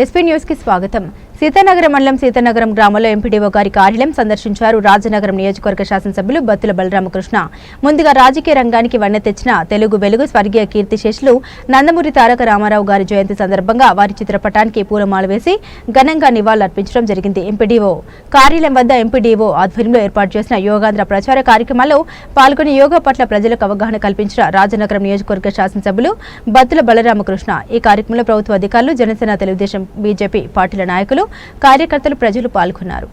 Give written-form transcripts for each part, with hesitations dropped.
SP news కి స్వాగతం. సీతానగరం మండలం సీతానగరం గ్రామంలో ఎంపీడీఓ గారి కార్యాలయం సందర్శించారు రాజనగరం నియోజకవర్గ శాసనసభ్యులు బత్తుల బలరామకృష్ణ. ముందుగా రాజకీయ రంగానికి వన్నె తెచ్చిన తెలుగు వెలుగు స్వర్గీయ కీర్తిశేషులు నందమూరి తారక రామారావు గారి జయంతి సందర్భంగా వారి చిత్రపటానికి పూలమాల వేసి ఘనంగా నివాళులర్పించడం జరిగింది. ఎంపీడీఓ కార్యాలయం వద్ద ఎంపీడీఓ ఆధ్వర్యంలో ఏర్పాటు చేసిన యోగాంధ్ర ప్రచార కార్యక్రమాల్లో పాల్గొని యోగా పట్ల ప్రజలకు అవగాహన కల్పించిన రాజనగరం నియోజకవర్గ శాసనసభ్యులు బత్తుల బలరామకృష్ణ. ఈ కార్యక్రమంలో ప్రభుత్వ అధికారులు, జనసేన, తెలుగుదేశం, బీజేపీ పార్టీల నాయకులు, కార్యకర్తలు, ప్రజలు పాల్గొన్నారు.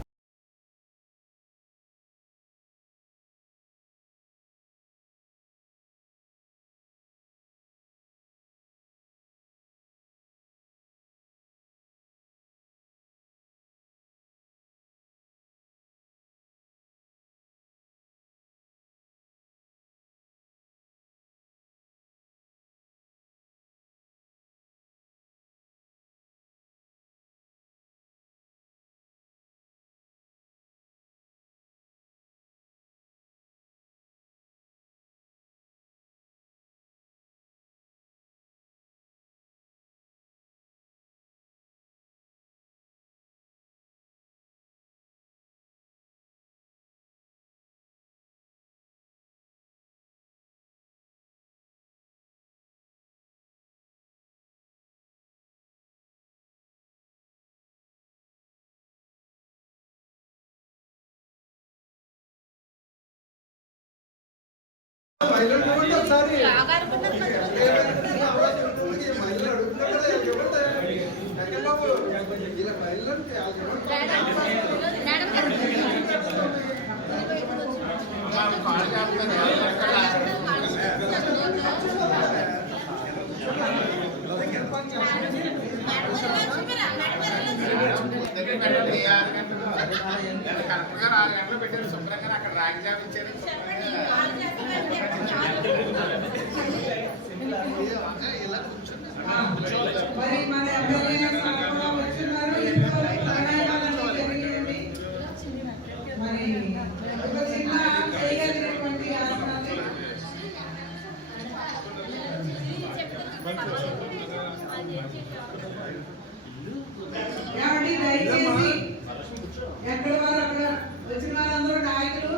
ఎక్కడ వచ్చిన వాళ్ళందరూ నాయకులు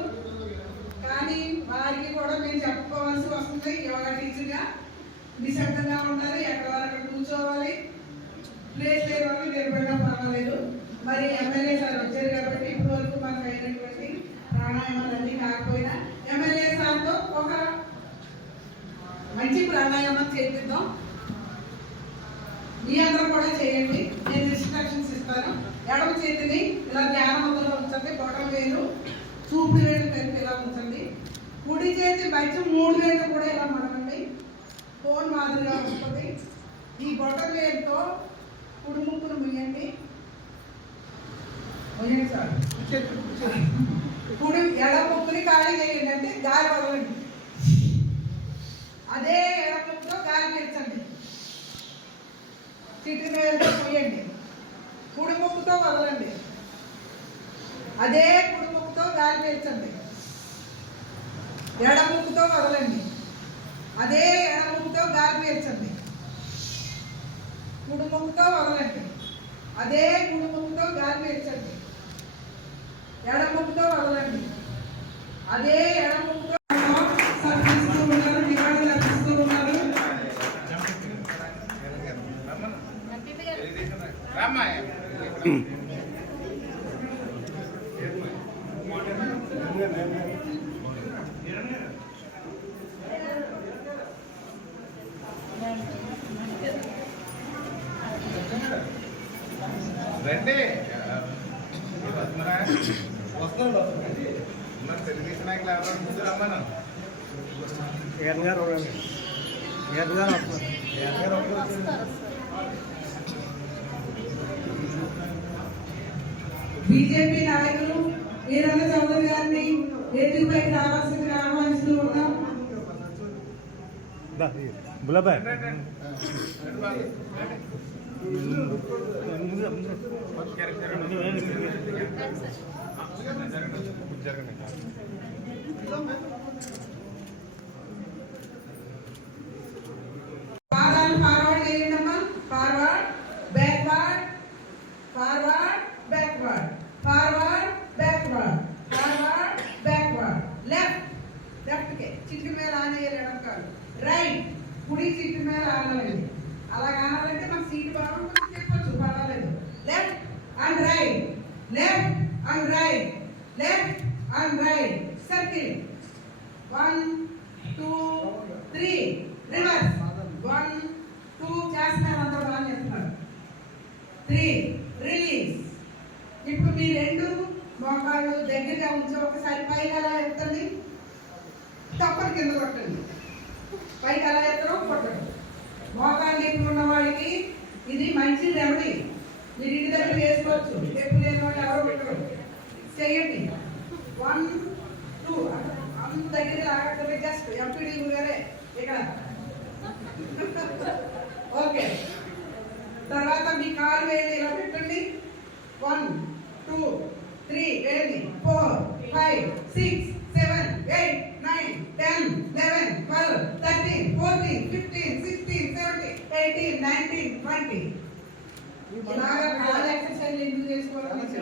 కానీ వారికి కూడా మేము చెప్పుకోవాల్సి వస్తుంది. యోగా టీచర్గా నిశ్శబ్దంగా ఉండాలి, ఎక్కడ వారు అక్కడ కూర్చోవాలి, ప్లేస్ లేని వాళ్ళు నిలబడినా పర్వాలేదు. మరి ఎమ్మెల్యే సార్ వచ్చారు కాబట్టి ఇప్పటి వరకు మనకు అయినటువంటి ప్రాణాయామాలన్నీ కాకపోయినా ఎమ్మెల్యే సార్తో ఒక మంచి ప్రాణాయామం చేపిద్దాం. మీ అందరూ కూడా చేయండి. నేను ఇన్స్ట్రక్షన్స్ ఇస్తాను. ఎడమ చేతిని ఇలా ధ్యాన ముద్రలో ఉంచండి, బొటం వేలు చూపుడు వేలు కలిపి ఇలా ఉంచండి. కుడి చేతి మధ్య 3 వేలు కూడా ఇలా మడవండి, ఫోన్ మాదిరిగా ఉంటుంది. ఈ బొటం వేలుతో కుడి ముక్కును ముయ్యండి. సార్ కుడి ఎడ ముక్కుని ఖాళీ చేయండి, అంటే గాలి వదలండి. అదే ఎడ ముక్కుతో గాలి పీల్చండి, చిటికిన వేలుతో ముయ్యండి. కుడి ముక్కుతో వదలండి, అదే కుడి ముక్కుతో గాలి పీల్చండి. ఎడ ముక్కుతో వదలండి, అదే ఎడ ముక్కుతో గాలి పీల్చండి. కుడి ముక్కుతో వదలండి, అదే కుడి ముక్కుతో గాలి పీల్చండి. ఎడ ముక్కుతో వదలండి, అదే ఎడ ముక్కుతో సర్పిస్తూ ఉన్నారు, నివాళులు అర్పిస్తూ ఉన్నారు. రండి తెలుగుదేశం నాయకులు ఎవరు ముందు రమ్మను. బీజేపీ నాయకులు వీరన్న చౌదరి గారిని వేదికపైకి రావాల్సిందిగా ఆహ్వానిస్తూ ఉన్నాం. పాదాలు ఫార్వర్డ్ చేయండి అమ్మా, ఫార్వర్డ్, బ్యాక్వర్డ్, సర్కిల్ 1 2 3 రివర్స్ 1 2 చేస్తున్నారు అందరూ బాగా చేస్తున్నారు 3 రిలీజ్ ఇప్పుడు మీ రెండు మోకాళ్ళు దగ్గరగా ఉంచి ఒకసారి పైకి అలా ఎత్తండి తప్పని కింద కొట్టండి పైకి అలా ఎత్తడం కొట్టడం మోకాళ్ళు ఎక్కువ ఉన్న వాళ్ళకి ఇది మంచి రెమెడీ మీరు ఇంటి దగ్గర వేసుకోవచ్చు ఎక్కువ లేని వాళ్ళు ఎవరు పెట్టరు చేయండి 1 2 అంత దగ్గర లాగట్లేదు జస్ట్ ఎంపీడీ గారే ఇక్కడ ఓకే తర్వాత మీ కాలు వేయండి ఇలా పెట్టండి 1 2 3 వేయండి 4 5 6 7 8 9 10 11 12 13 14 15 16 17 18 19 20 ఇలాగా కాలు ఎక్సర్సైజ్ ఎందుకు చేసుకోవాలి